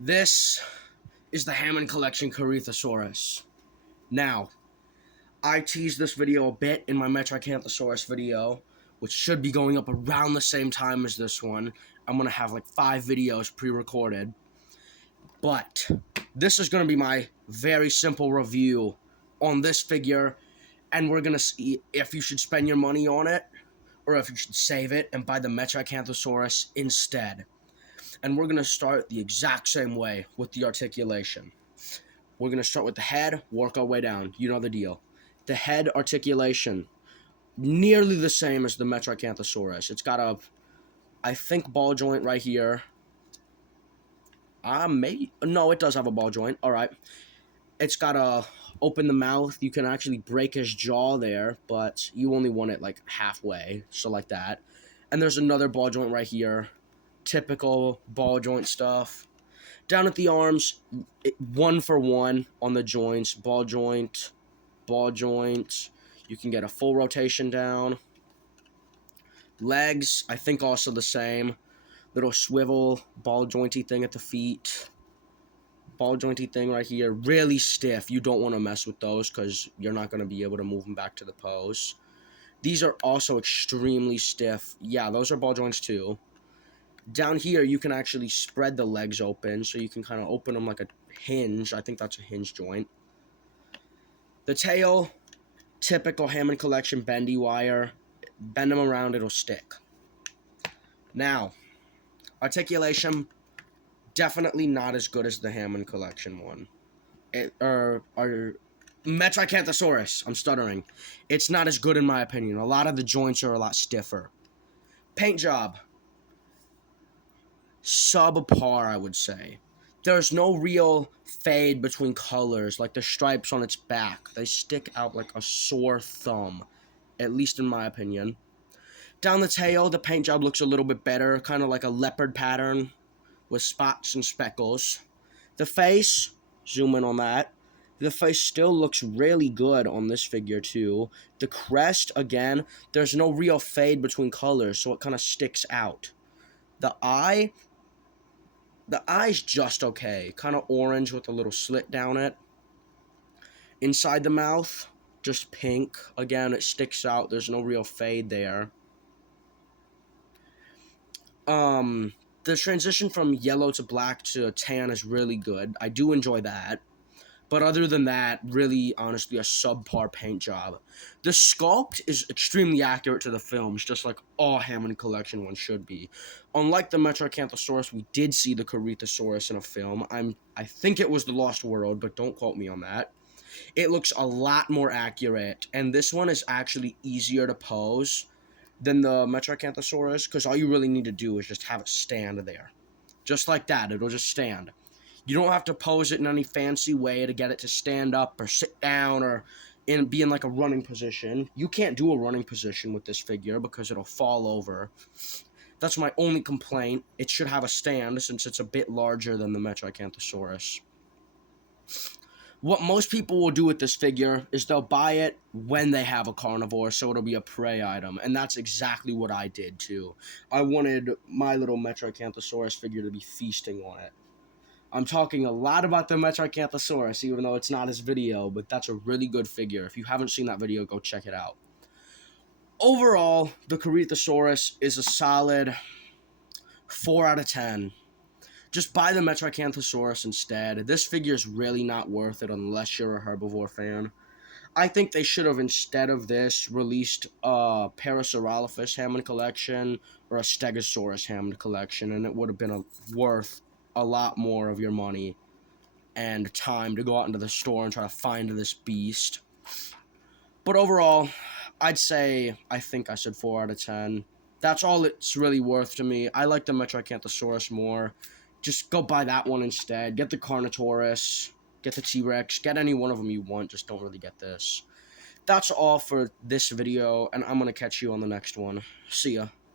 This is the Hammond collection corytheosaurus. Now, I teased this video a bit in my Metracanthosaurus video, which should be going up around the same time as this one. I'm going to have like 5 videos pre-recorded. But this is going to be my very simple review on this figure, and we're going to see if you should spend your money on it, or if you should save it and buy the Metracanthosaurus instead. And we're going to start the exact same way with the articulation. We're going to start with the head, work our way down. You know the deal. The head articulation, nearly the same as the Metracanthosaurus. It's got a, I think, ball joint right here. Maybe, no, it does have a ball joint. All right. It's got a open the mouth. You can actually break his jaw there, but you only want it like halfway, so like that. And there's another ball joint right here. Typical ball joint stuff. Down at the arms, 1 for 1 on the joints. Ball joint, ball joint. You can get a full rotation down. Legs, I think also the same. Little swivel, ball jointy thing at the feet. Ball jointy thing right here. Really stiff. You don't want to mess with those because you're not going to be able to move them back to the pose. These are also extremely stiff. Yeah, those are ball joints too. Down here, you can actually spread the legs open, so you can kind of open them like a hinge. I think that's a hinge joint. The tail, typical Hammond collection bendy wire. Bend them around, it'll stick. Now, articulation, definitely not as good as the Hammond collection one. Metracanthosaurus, I'm stuttering. It's not as good in my opinion. A lot of the joints are a lot stiffer. Paint job, subpar, I would say. There's no real fade between colors, like the stripes on its back. They stick out like a sore thumb, at least in my opinion. Down the tail, the paint job looks a little bit better, kind of like a leopard pattern with spots and speckles. The face, zoom in on that. The face still looks really good on this figure too. The crest, again, there's no real fade between colors, so it kind of sticks out. The eye's just okay. Kind of orange with a little slit down it. Inside the mouth, just pink. Again, it sticks out. There's no real fade there. The transition from yellow to black to tan is really good. I do enjoy that. But other than that, really, honestly, a subpar paint job. The sculpt is extremely accurate to the films, just like all Hammond collection ones should be. Unlike the Metracanthosaurus, we did see the corytheosaurus in a film. I think it was The Lost World, but don't quote me on that. It looks a lot more accurate, and this one is actually easier to pose than the Metracanthosaurus, because all you really need to do is just have it stand there. Just like that, it'll just stand. You don't have to pose it in any fancy way to get it to stand up or sit down or be in like a running position. You can't do a running position with this figure because it'll fall over. That's my only complaint. It should have a stand since it's a bit larger than the Metracanthosaurus. What most people will do with this figure is they'll buy it when they have a carnivore, so it'll be a prey item, and that's exactly what I did too. I wanted my little Metracanthosaurus figure to be feasting on it. I'm talking a lot about the Metracanthosaurus, even though it's not his video, but that's a really good figure. If you haven't seen that video, go check it out. Overall, the corytheosaurus is a solid 4 out of 10. Just buy the Metracanthosaurus instead. This figure is really not worth it unless you're a herbivore fan. I think they should have, instead of this, released a Parasaurolophus Hammond collection or a Stegosaurus Hammond collection, and it would have been worth a lot more of your money and time to go out into the store and try to find this beast. But overall, I'd say I think I said 4 out of 10. That's all it's really worth to me. I like the Metracanthosaurus more. Just go buy that one instead. Get the Carnotaurus, get the T-Rex, get any one of them you want. Just don't really get this. That's all for this video, and I'm going to catch you on the next one. See ya.